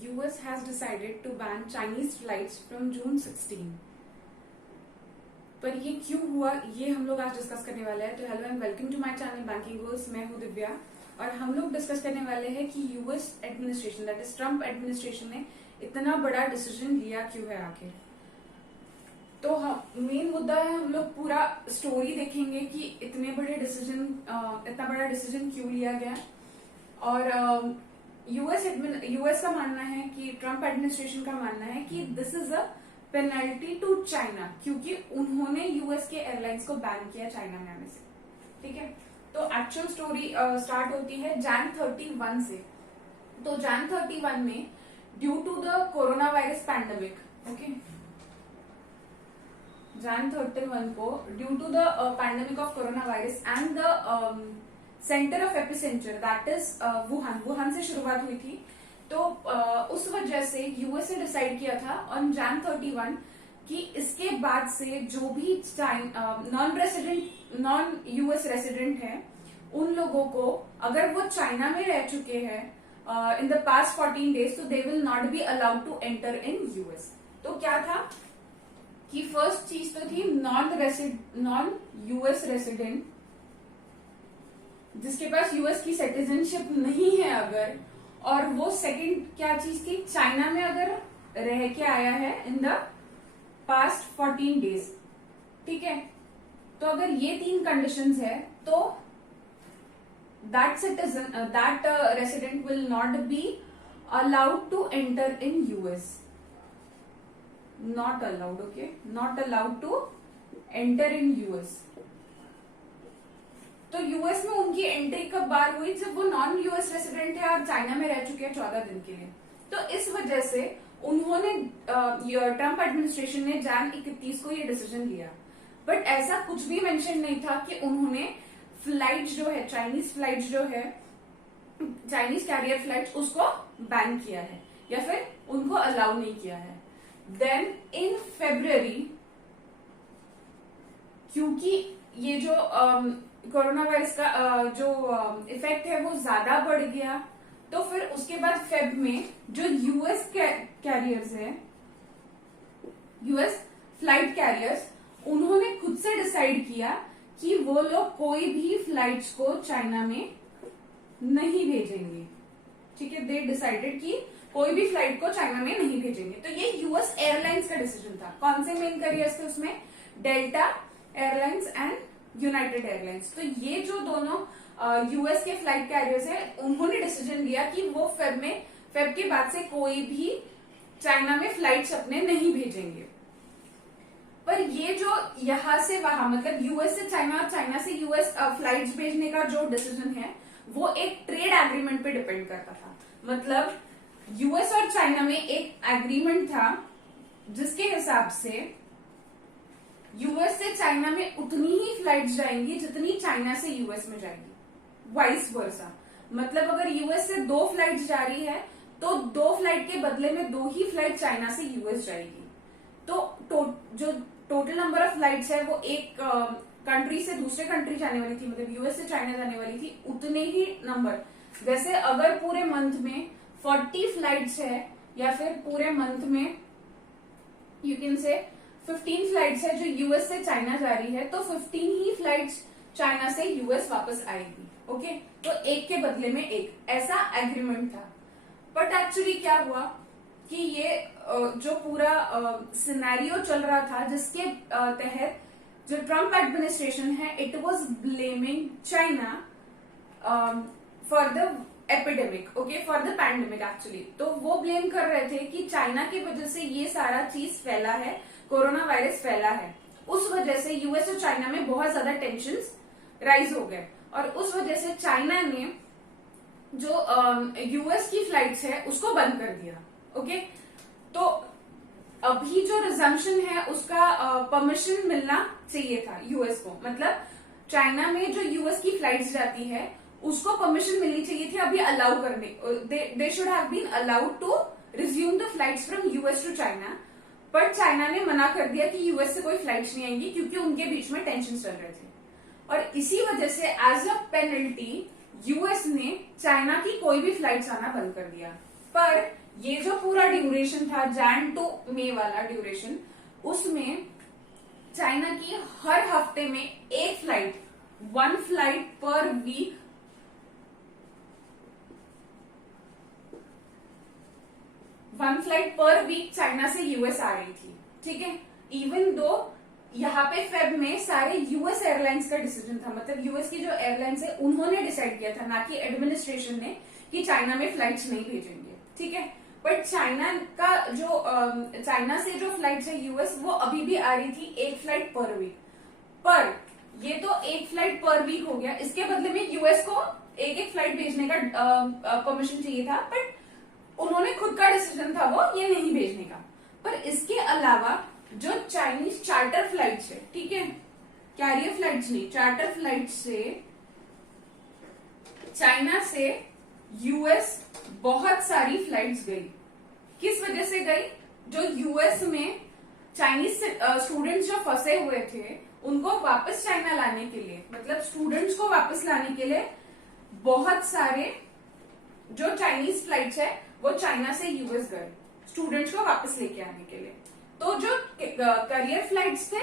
US has decided to ban Chinese flights from June 16. पर ये क्यों हुआ, ये हम लोग आज डिस्कस करने वाले हैं। तो hello and welcome to my channel banking goals. मैं हूं दिव्या और हम लोग डिस्कस करने वाले हैं कि US administration, that is Trump administration ने इतना बड़ा डिसीजन लिया क्यों है आखिर। तो मेन मुद्दा है, हम लोग पूरा स्टोरी देखेंगे कि इतने बड़े डिसीजन, इतना बड़ा डिसीजन क्यों लिया गया। और यूएस का मानना है कि ट्रम्प एडमिनिस्ट्रेशन का मानना है कि this is a penalty to China, क्योंकि उन्होंने यूएस के एयरलाइंस को बैन किया चाइना में आने से। ठीक है, तो एक्चुअल स्टोरी स्टार्ट होती है Jan 31 से। तो Jan 31 में due to the corona virus pandemic, okay, Jan 31 को due to the pandemic of corona virus and the centre of epicentre that is Wuhan से शुरुआत हुई थी। तो उस वजह से यूएस ने डिसाइड किया था ऑन Jan 31 कि इसके बाद से जो भी नॉन यूएस रेसिडेंट है, उन लोगों को अगर वो चाइना में रह चुके हैं इन द पास्ट 14 डेज, तो they will not be allowed to enter in US. तो क्या था कि फर्स्ट चीज तो थी नॉन यूएस रेसिडेंट जिसके पास यूएस की सिटीजनशिप नहीं है अगर, और वो सेकंड क्या चीज थी, चाइना में अगर रह के आया है इन द पास्ट 14 डेज। ठीक है, तो अगर ये तीन कंडीशंस है तो that resident will not be allowed to enter in US. Not allowed, okay, not allowed to enter in US. तो यूएस में उनकी एंट्री कब बार हुई, जब वो नॉन यूएस रेसिडेंट है और चाइना में रह चुके हैं 14 दिन के लिए। तो इस वजह से उन्होंने ट्रम्प एडमिनिस्ट्रेशन ने Jan 31 को ये डिसीजन लिया। बट ऐसा कुछ भी मेंशन नहीं था कि उन्होंने फ्लाइट जो है, चाइनीज फ्लाइट जो है, चाइनीज कैरियर फ्लाइट, उसको बैन किया है या फिर उनको अलाउ नहीं किया है। देन इन फेब्रुअरी, क्योंकि ये जो कोरोना वायरस का जो इफेक्ट है वो ज्यादा बढ़ गया, तो फिर उसके बाद फेब में जो यूएस कैरियर्स है, यूएस फ्लाइट कैरियर्स, उन्होंने खुद से डिसाइड किया कि वो लोग कोई भी फ्लाइट्स को चाइना में नहीं भेजेंगे। ठीक है, दे डिसाइडेड कि कोई भी फ्लाइट को चाइना में नहीं भेजेंगे। तो ये यूएस एयरलाइंस का डिसीजन था। कौन से मेन कैरियर्स थे उसमें, Delta airlines and United airlines. तो ये जो दोनों यूएस के फ्लाइट कैरियर्स है, उन्होंने डिसीजन लिया कि वो फेब के बाद से कोई भी चाइना में फ्लाइट्स अपने नहीं भेजेंगे। पर ये जो यहां से वहां, मतलब यूएस से चाइना और चाइना से यूएस फ्लाइट्स भेजने का जो डिसीजन है, वो एक ट्रेड एग्रीमेंट पे डिपेंड करता था। मतलब यूएस और चाइना में एक एग्रीमेंट था जिसके हिसाब से यूएस से चाइना में उतनी ही फ्लाइट्स जाएंगी जितनी चाइना से यूएस में जाएंगी, वाइस वर्सा। मतलब अगर यूएस से 2 फ्लाइट्स जा रही है तो 2 फ्लाइट के बदले में 2 ही फ्लाइट चाइना से यूएस जाएगी। तो जो टोटल नंबर ऑफ फ्लाइट्स है वो एक कंट्री से दूसरे कंट्री जाने वाली थी, मतलब यूएस से चाइना जाने वाली थी, उतने ही नंबर। जैसे अगर पूरे मंथ में 40 फ्लाइट्स है या फिर पूरे मंथ में यू कैन से 15 फ्लाइट्स है जो यूएस से चाइना जा रही है, तो 15 ही फ्लाइट्स चाइना से यूएस वापस आएगी। ओके, तो एक के बदले में एक, ऐसा एग्रीमेंट था। बट एक्चुअली क्या हुआ कि ये जो पूरा सिनेरियो चल रहा था, जिसके तहत जो ट्रम्प एडमिनिस्ट्रेशन है, it was blaming China for the epidemic, okay, for the pandemic actually. तो वो ब्लेम कर रहे थे कि चाइना की वजह से ये सारा चीज फैला है, कोरोना वायरस फैला है। उस वजह से यूएस और चाइना में बहुत ज्यादा टेंशंस राइज हो गए, और उस वजह से चाइना ने जो यूएस की फ्लाइट्स है उसको बंद कर दिया। ओके, तो अभी जो रिजम्पशन है उसका परमिशन मिलना चाहिए था यूएस को। मतलब चाइना में जो यूएस की फ्लाइट्स जाती है उसको परमिशन मिलनी चाहिए थी अभी अलाउ करने। They should have been allowed to resume the flights from US to China. पर चाइना ने मना कर दिया कि यूएस से कोई फ्लाइट्स नहीं आएंगी, क्योंकि उनके बीच में टेंशन चल रहे थे। और इसी वजह से एज अ पेनल्टी यूएस ने चाइना की कोई भी फ्लाइट्स आना बंद कर दिया। पर ये जो पूरा ड्यूरेशन था जैन टू मई वाला ड्यूरेशन, उसमें चाइना की हर हफ्ते में एक flight, 1 flight per week, China से यूएस आ रही थी। ठीक है, इवन दो यहाँ पे फेब में सारे यूएस एयरलाइंस का डिसीजन था, मतलब यूएस की जो एयरलाइंस है उन्होंने डिसाइड किया था, ना कि एडमिनिस्ट्रेशन ने, कि चाइना में फ्लाइट्स नहीं भेजेंगे। ठीक है, बट चाइना से जो फ्लाइट्स है यूएस, वो अभी भी आ रही थी 1 फ्लाइट पर वीक। पर ये तो 1 फ्लाइट पर वीक हो गया, इसके बदले में यूएस को एक फ्लाइट भेजने का परमिशन चाहिए था, बट उन्होंने खुद का डिसीजन था वो ये नहीं भेजने का। पर इसके अलावा जो चाइनीज चार्टर फ्लाइट्स है, ठीक है, कैरियर फ्लाइट्स नहीं, चार्टर फ्लाइट्स से चाइना से यूएस बहुत सारी फ्लाइट्स गई। किस वजह से गई? जो यूएस में चाइनीज स्टूडेंट्स जो फंसे हुए थे उनको वापस चाइना लाने के लिए, मतलब स्टूडेंट्स को वापस लाने के लिए बहुत सारे जो चाइनीज फ्लाइट्स है वो चाइना से यूएस गए स्टूडेंट्स को वापस लेके आने के लिए। तो जो करियर फ्लाइट्स थे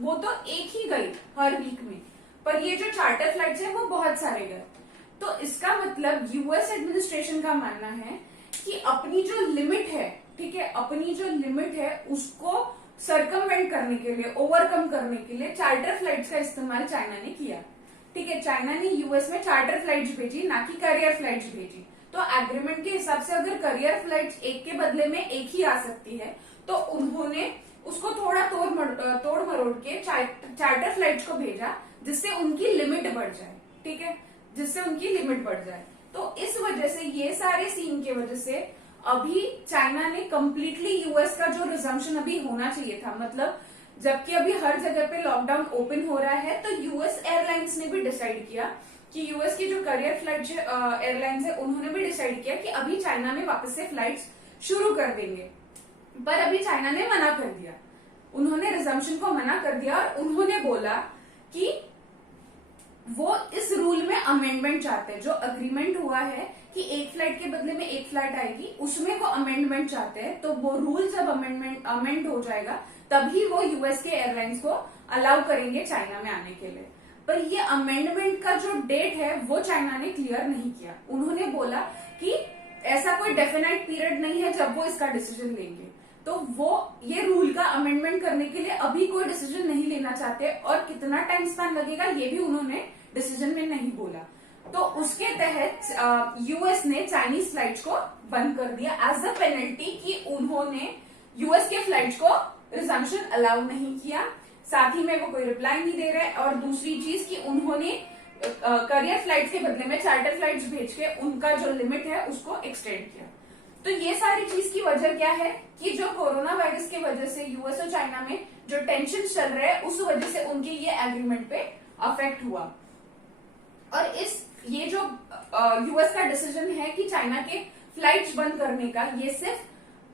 वो तो एक ही गई हर वीक में, पर ये जो चार्टर फ्लाइट्स है वो बहुत सारे गए। तो इसका मतलब यूएस एडमिनिस्ट्रेशन का मानना है कि अपनी जो लिमिट है, ठीक है, अपनी जो लिमिट है उसको सर्कमवेंट करने के लिए, ओवरकम करने के लिए चार्टर फ्लाइट्स का इस्तेमाल चाइना ने किया। ठीक है, चाइना ने यूएस में चार्टर फ्लाइट्स भेजी, ना कि करियर फ्लाइट्स भेजी। तो एग्रीमेंट के हिसाब से अगर करियर फ्लाइट्स एक के बदले में एक ही आ सकती है, तो उन्होंने उसको थोड़ा तोड़ मरोड़ के चार्टर फ्लाइट्स को भेजा, जिससे उनकी लिमिट बढ़ जाए। ठीक है, जिससे उनकी लिमिट बढ़ जाए। तो इस वजह से, ये सारे सीन की वजह से अभी चाइना ने कंप्लीटली यूएस का जो रिजम्पशन अभी होना चाहिए था, मतलब जबकि अभी हर जगह पे लॉकडाउन ओपन हो रहा है, तो यूएस एयरलाइंस ने भी डिसाइड किया कि यूएस की जो करियर फ्लाइट एयरलाइंस है उन्होंने भी डिसाइड किया कि अभी चाइना में वापस से फ्लाइट्स शुरू कर देंगे। पर अभी चाइना ने मना कर दिया, उन्होंने रिजम्पशन को मना कर दिया और उन्होंने बोला कि वो इस रूल में अमेंडमेंट चाहते हैं। जो अग्रीमेंट हुआ है कि एक फ्लाइट के बदले में एक फ्लाइट आएगी, उसमें वो अमेंडमेंट चाहते हैं। तो वो रूल जब अमेंड हो जाएगा तभी वो यूएस के एयरलाइंस को अलाउ करेंगे चाइना में आने के लिए। पर ये अमेंडमेंट का जो डेट है वो चाइना ने क्लियर नहीं किया। उन्होंने बोला कि ऐसा कोई डेफिनेट पीरियड नहीं है जब वो इसका डिसीजन लेंगे। तो वो ये रूल का अमेंडमेंट करने के लिए अभी कोई डिसीजन नहीं लेना चाहते, और कितना टाइम स्पैन लगेगा ये भी उन्होंने डिसीजन में नहीं बोला। तो उसके तहत यूएस ने चाइनीज फ्लाइट्स को बंद कर दिया एज अ पेनल्टी कि उन्होंने यूएस के फ्लाइट्स को रिजम्पशन अलाउ नहीं किया। साथ ही में वो कोई रिप्लाई नहीं दे रहे, और दूसरी चीज कि उन्होंने करियर फ्लाइट्स के बदले में चार्टर फ्लाइट्स भेज के उनका जो लिमिट है उसको एक्सटेंड किया। तो ये सारी चीज की वजह क्या है कि जो कोरोना वायरस की वजह से यूएस और चाइना में जो टेंशन चल रहे हैं उस वजह से उनके ये एग्रीमेंट पे अफेक्ट हुआ। और ये जो यूएस का डिसीजन है कि चाइना के फ्लाइट्स बंद करने का, ये सिर्फ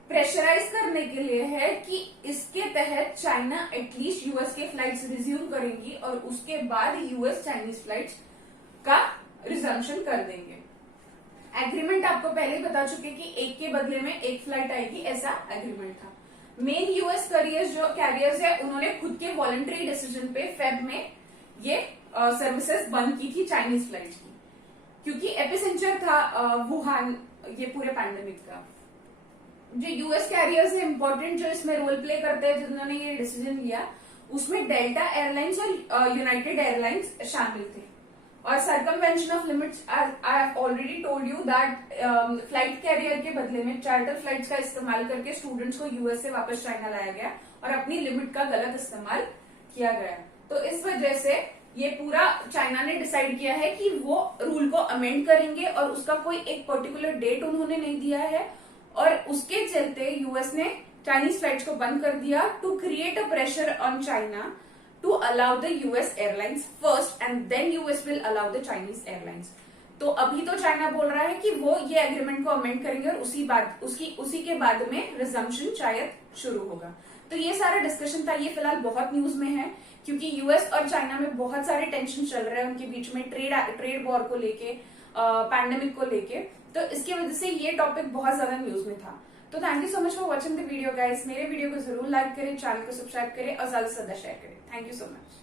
प्रेशराइज करने के लिए है कि इसके तहत चाइना एटलीस्ट यूएस के फ्लाइट्स रिज्यूम करेंगी और उसके बाद यूएस चाइनीज फ्लाइट्स का रिजम्पशन कर देंगे। एग्रीमेंट आपको पहले ही बता चुके कि एक के बदले में एक फ्लाइट आएगी, ऐसा एग्रीमेंट था। मेन यूएस कैरियर्स है उन्होंने खुद के वॉलंटरी डिसीजन पे फेब में ये सर्विसेज बंद की थी चाइनीज फ्लाइट की, क्योंकि एपिसेंचर था वुहान ये पूरे पैंडेमिक का। जो यूएस कैरियर्स है इंपॉर्टेंट, जो इसमें रोल प्ले करते हैं, जिन्होंने ये डिसीजन लिया, उसमें डेल्टा एयरलाइंस और यूनाइटेड एयरलाइंस शामिल थे। और circumvention of limits, I have already told you that flight carrier के बदले में चार्टर फ्लाइट्स का इस्तेमाल करके स्टूडेंट्स को यूएस से वापस चाइना लाया गया और अपनी लिमिट का गलत इस्तेमाल किया गया। तो इस वजह से ये पूरा चाइना ने डिसाइड किया है कि वो रूल को अमेंड करेंगे, और उसका कोई एक पर्टिकुलर डेट उन्होंने नहीं दिया है, और उसके चलते यूएस ने चाइनीज फ्लाइट्स को बंद कर दिया to create a pressure on China to allow the US airlines first and then US will allow the Chinese airlines। तो अभी तो चाइना बोल रहा है कि वो ये एग्रीमेंट को अमेंड करेंगे और उसी के बाद में रिजम्पशन शायद शुरू होगा। तो ये सारा डिस्कशन था, ये फिलहाल बहुत न्यूज में है क्योंकि यूएस और चाइना में बहुत सारे टेंशन चल रहे हैं उनके बीच में, ट्रेड वॉर को लेके, पैंडेमिक को लेके। तो इसकी वजह से ये टॉपिक बहुत ज्यादा न्यूज में था। तो thank you so much for watching the video guys. मेरे वीडियो को जरूर लाइक करें, चैनल को सब्सक्राइब करें और ज्यादा से ज्यादा शेयर करें। Thank you so much.